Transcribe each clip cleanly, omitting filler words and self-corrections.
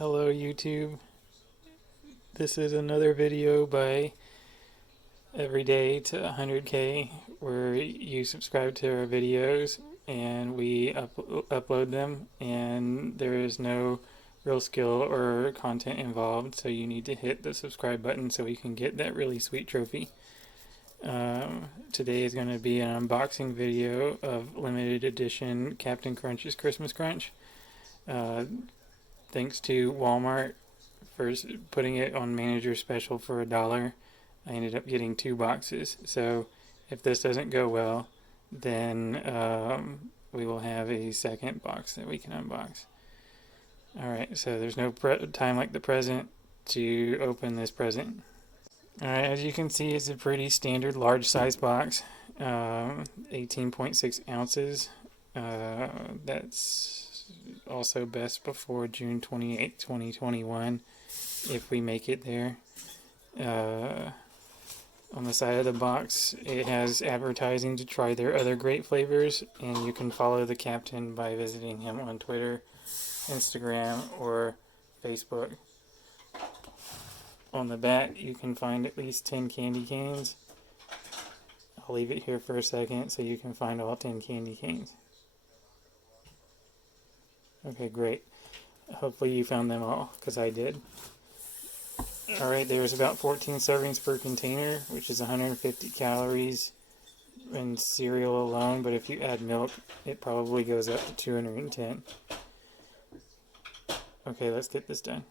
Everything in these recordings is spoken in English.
Hello YouTube. This is another video by Everyday to 100K where you subscribe to our videos and we upload them, and there is no real skill or content involved, so you need to hit the subscribe button so we can get that really sweet trophy. Today is going to be an unboxing video of limited edition Captain Crunch's Christmas Crunch. Thanks to Walmart for putting it on manager special for $1. I ended up getting 2 boxes. So if this doesn't go well, then we will have a second box that we can unbox. Alright, so there's no time like the present to open this present. Alright, as you can see, it's a pretty standard large size box. 18.6 ounces. That's also best before June 28, 2021, if we make it there. On the side of the box, it has advertising to try their other great flavors, and you can follow the captain by visiting him on Twitter, Instagram, or Facebook. On the back, you can find at least 10 candy canes. I'll leave it here for a second so you can find all 10 candy canes. Okay, great. Hopefully you found them all, because I did. Alright, there's about 14 servings per container, which is 150 calories in cereal alone, but if you add milk, it probably goes up to 210. Okay, let's get this done.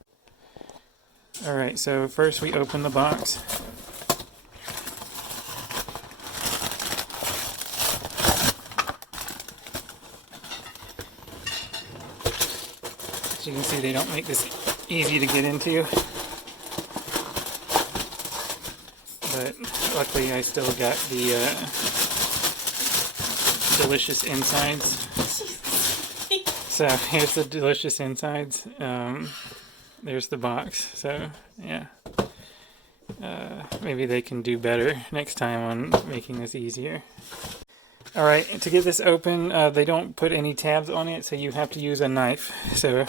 Alright, so first we open the box. As you can see, they don't make this easy to get into, but luckily I still got the delicious insides. So here's the delicious insides. There's the box. So yeah, maybe they can do better next time on making this easier. Alright, to get this open, they don't put any tabs on it, so you have to use a knife. So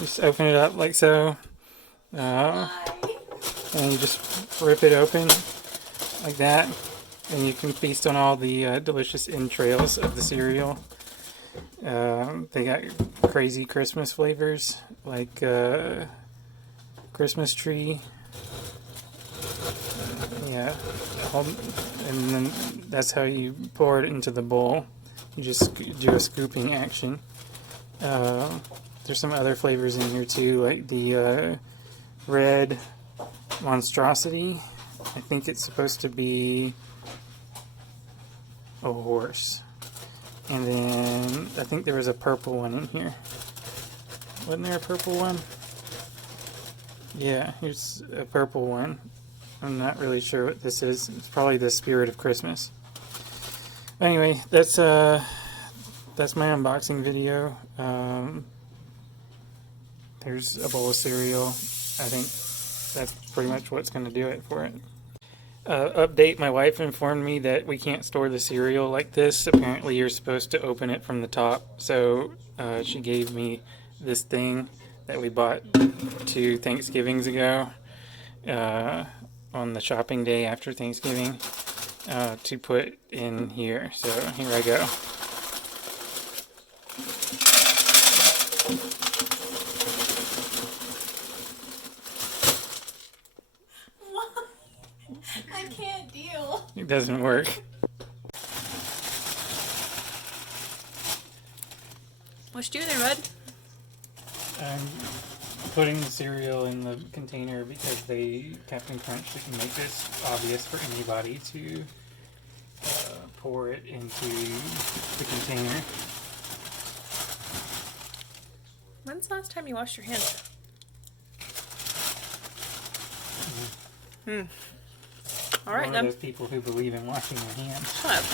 just open it up like so, and you just rip it open like that, and you can feast on all the delicious entrails of the cereal. They got crazy Christmas flavors like Christmas tree. Yeah, and then that's how you pour it into the bowl. You just do a scooping action. There's some other flavors in here too, like the red monstrosity. I think it's supposed to be a horse. And then I think there was a purple one in here. Wasn't there a purple one? Yeah, here's a purple one. I'm not really sure what this is. It's probably the Spirit of Christmas. Anyway, that's my unboxing video. There's a bowl of cereal. I think that's pretty much what's going to do it for it. Update, my wife informed me that we can't store the cereal like this. Apparently you're supposed to open it from the top. So she gave me this thing that we bought 2 Thanksgivings ago. On the shopping day after Thanksgiving, to put in here. So here I go. What? I can't deal. It doesn't work. What you doing there, bud? I'm putting the cereal in the container because Captain Crunch didn't make this obvious for anybody to pour it into the container. When's the last time you washed your hands? Alright One then. of those people who believe in washing their hands. Shut up.